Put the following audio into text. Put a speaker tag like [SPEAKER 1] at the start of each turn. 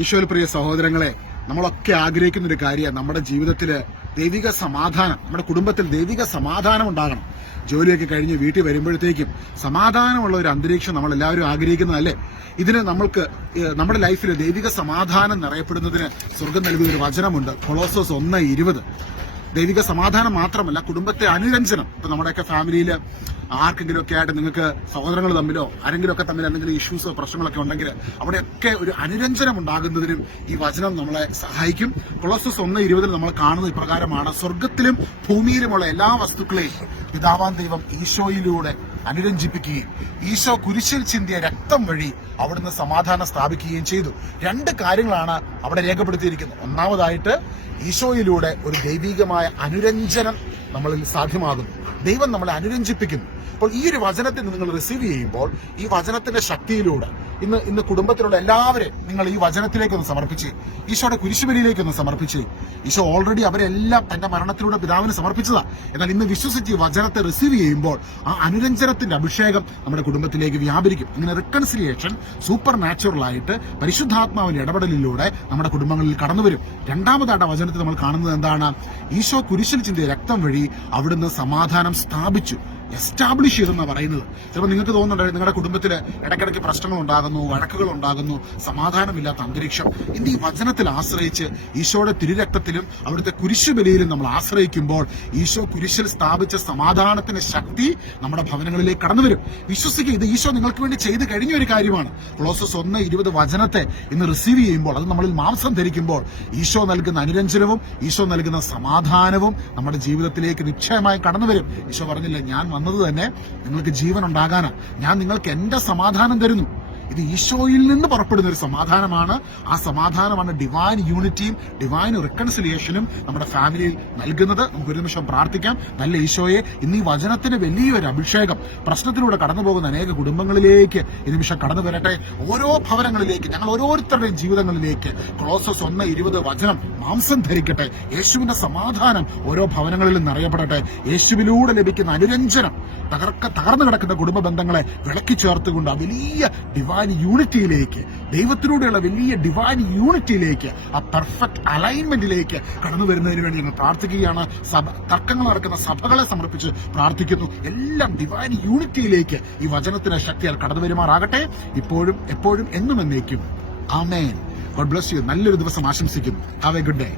[SPEAKER 1] ഈശോയിൽ പ്രിയ സഹോദരങ്ങളെ നമ്മളൊക്കെ ആഗ്രഹിക്കുന്ന ഒരു കാര്യമാണ് നമ്മുടെ ജീവിതത്തിൽ ദൈവിക സമാധാനം നമ്മുടെ കുടുംബത്തിൽ ദൈവിക സമാധാനം ഉണ്ടാകണം. ജോലിയൊക്കെ കഴിഞ്ഞ് വീട്ടിൽ വരുമ്പോഴത്തേക്കും സമാധാനമുള്ള ഒരു അന്തരീക്ഷം നമ്മൾ എല്ലാവരും ആഗ്രഹിക്കുന്നതല്ലേ? ഇതിന് നമ്മൾക്ക് നമ്മുടെ ലൈഫിൽ ദൈവിക സമാധാനം നിറയപ്പെടുന്നതിന് സ്വർഗം നൽകുന്ന ഒരു വചനമുണ്ട്. കൊളോസോസ് ഒന്ന് ഇരുപത്. ദൈവിക സമാധാനം മാത്രമല്ല കുടുംബത്തെ അനുരഞ്ജനം. ഇപ്പൊ നമ്മുടെയൊക്കെ ഫാമിലിയിൽ ആർക്കെങ്കിലും ഒക്കെ ആയിട്ട് നിങ്ങൾക്ക് സഹോദരങ്ങൾ തമ്മിലോ ആരെങ്കിലും ഒക്കെ തമ്മിൽ എന്തെങ്കിലും ഇഷ്യൂസോ പ്രശ്നങ്ങളൊക്കെ ഉണ്ടെങ്കിൽ അവിടെയൊക്കെ ഒരു അനുരഞ്ജനം ഉണ്ടാകുന്നതിനും ഈ വചനം നമ്മളെ സഹായിക്കും. കൊളോസസ് ഒന്ന് ഇരുപതിൽ നമ്മൾ കാണുന്നത് ഇപ്രകാരമാണ്. സ്വർഗത്തിലും ഭൂമിയിലുമുള്ള എല്ലാ വസ്തുക്കളെയും പിതാവാൻ ദൈവം ഈശോയിലൂടെ അനുരഞ്ജിപ്പിക്കുകയും ഈശോ കുരിശിൽ ചിന്തിയ രക്തം വഴി അവിടുന്ന് സമാധാനം സ്ഥാപിക്കുകയും ചെയ്തു. രണ്ട് കാര്യങ്ങളാണ് അവിടെ രേഖപ്പെടുത്തിയിരിക്കുന്നത്. ഒന്നാമതായിട്ട് ഈശോയിലൂടെ ഒരു ദൈവികമായ അനുരഞ്ജനം നമ്മളിൽ സാധ്യമാകുന്നു. ദൈവം നമ്മളെ അനുരഞ്ജിപ്പിക്കുന്നു. അപ്പോൾ ഈ ഒരു വചനത്തെ നിങ്ങൾ റിസീവ് ചെയ്യുമ്പോൾ ഈ വചനത്തിന്റെ ശക്തിയിലൂടെ ഇന്ന് ഇന്ന് കുടുംബത്തിലുള്ള എല്ലാവരെയും നിങ്ങൾ ഈ വചനത്തിലേക്ക് ഒന്ന് സമർപ്പിച്ച് ഈശോയുടെ കുരിശുബലിയിലേക്ക് ഒന്ന് സമർപ്പിച്ച് ഈശോ ഓൾറെഡി അവരെല്ലാം തന്റെ മരണത്തിലൂടെ പിതാവിന് സമർപ്പിച്ചതാ. എന്നാൽ ഇന്ന് വിശ്വസിച്ച് വചനത്തെ റിസീവ് ചെയ്യുമ്പോൾ ആ അനുരഞ്ജനത്തിന്റെ അഭിഷേകം നമ്മുടെ കുടുംബത്തിലേക്ക് വ്യാപരിക്കും. ഇങ്ങനെ റിക്കൺസിലിയേഷൻ സൂപ്പർ നാച്ചുറൽ ആയിട്ട് പരിശുദ്ധാത്മാവിന്റെ ഇടപെടലിലൂടെ നമ്മുടെ കുടുംബങ്ങളിൽ കടന്നു വരും രണ്ടാമതായിട്ട് വചനത്തിൽ നമ്മൾ കാണുന്നത് എന്താണ്? ഈശോ കുരിശിൽ ചിന്തിയ രക്തം വഴി അവിടുന്ന് സമാധാനം സ്ഥാപിച്ചു. എസ്റ്റാബ്ലിഷ് ചെയ്തെന്നാണ് പറയുന്നത്. ചിലപ്പോൾ നിങ്ങൾക്ക് തോന്നുന്നുണ്ട് നിങ്ങളുടെ കുടുംബത്തിൽ ഇടയ്ക്കിടയ്ക്ക് പ്രശ്നങ്ങൾ ഉണ്ടാകുന്നു വഴക്കുകൾ ഉണ്ടാകുന്നു സമാധാനമില്ലാത്ത അന്തരീക്ഷം. ഇന്ന് ഈ വചനത്തിൽ ആശ്രയിച്ച് ഈശോയുടെ തിരുരക്തത്തിലും അവിടുത്തെ കുരിശുബലിയിലും നമ്മൾ ആശ്രയിക്കുമ്പോൾ ഈശോ കുരിശിൽ സ്ഥാപിച്ച സമാധാനത്തിന്റെ ശക്തി നമ്മുടെ ഭവനങ്ങളിലേക്ക് കടന്നു വരും. വിശ്വസിക്കുക ഇത് ഈശോ നിങ്ങൾക്ക് വേണ്ടി ചെയ്ത് കഴിഞ്ഞ ഒരു കാര്യമാണ്. ക്ലോസസ് ഒന്ന് ഇരുപത് വചനത്തെ ഇന്ന് റിസീവ് ചെയ്യുമ്പോൾ അത് നമ്മളിൽ മാംസം ധരിക്കുമ്പോൾ ഈശോ നൽകുന്ന അനുരഞ്ജനവും ഈശോ നൽകുന്ന സമാധാനവും നമ്മുടെ ജീവിതത്തിലേക്ക് നിശ്ചയമായി കടന്നു വരും. ഈശോ പറഞ്ഞില്ല ഞാൻ വന്നത് തന്നെ നിങ്ങൾക്ക് ജീവൻ ഉണ്ടാകാനാണ് ഞാൻ നിങ്ങൾക്ക് എന്റെ സമാധാനം തരുന്നു. ഇത് ഈശോയിൽ നിന്ന് പുറപ്പെടുന്ന ഒരു സമാധാനമാണ്. ആ സമാധാനമാണ് ഡിവൈൻ യൂണിറ്റിയും ഡിവൈൻ റിക്കൺസിലിയേഷനും നമ്മുടെ ഫാമിലിയിൽ നൽകുന്നത്. നമുക്ക് ഒരു നിമിഷം പ്രാർത്ഥിക്കാം. നല്ല ഈശോയെ ഇന്ന് ഈ വചനത്തിന് വലിയൊരു അഭിഷേകം. പ്രശ്നത്തിലൂടെ കടന്നു പോകുന്ന അനേക കുടുംബങ്ങളിലേക്ക് ഈ നിമിഷം കടന്നു വരട്ടെ. ഓരോ ഭവനങ്ങളിലേക്ക് ഞങ്ങൾ ഓരോരുത്തരുടെയും ജീവിതങ്ങളിലേക്ക് ക്ലോസസ് ഒന്ന് ഇരുപത് വചനം മാംസം ധരിക്കട്ടെ. യേശുവിന്റെ സമാധാനം ഓരോ ഭവനങ്ങളിലും നിറയപ്പെടട്ടെ യേശുവിലൂടെ ലഭിക്കുന്ന അനുരഞ്ജനം തകർക്ക തകർന്നു കിടക്കുന്ന കുടുംബ ബന്ധങ്ങളെ വിളക്കി ചേർത്തുകൊണ്ട് ആ വലിയ ഡിവൈൻ യൂണിറ്റിയിലേക്ക് ദൈവത്തിലൂടെയുള്ള വലിയ ഡിവൈൻ യൂണിറ്റിയിലേക്ക് ആ പെർഫെക്റ്റ് അലൈൻമെന്റിലേക്ക് കടന്നു വരുന്നതിന് വേണ്ടി ഞങ്ങൾ പ്രാർത്ഥിക്കുകയാണ്. സഭ തർക്കങ്ങൾ നടക്കുന്ന സഭകളെ സമർപ്പിച്ച് പ്രാർത്ഥിക്കുന്നു. എല്ലാം ഡിവൈൻ യൂണിറ്റിയിലേക്ക് ഈ വചനത്തിന് ശക്തിയാൽ കടന്നു വരുമാറാകട്ടെ. ഇപ്പോഴും എപ്പോഴും എന്നും എന്നേക്കും. ആമേൻ. ഗോഡ് ബ്ലസ് യു നല്ലൊരു ദിവസം ആശംസിക്കുന്നു. Have A good day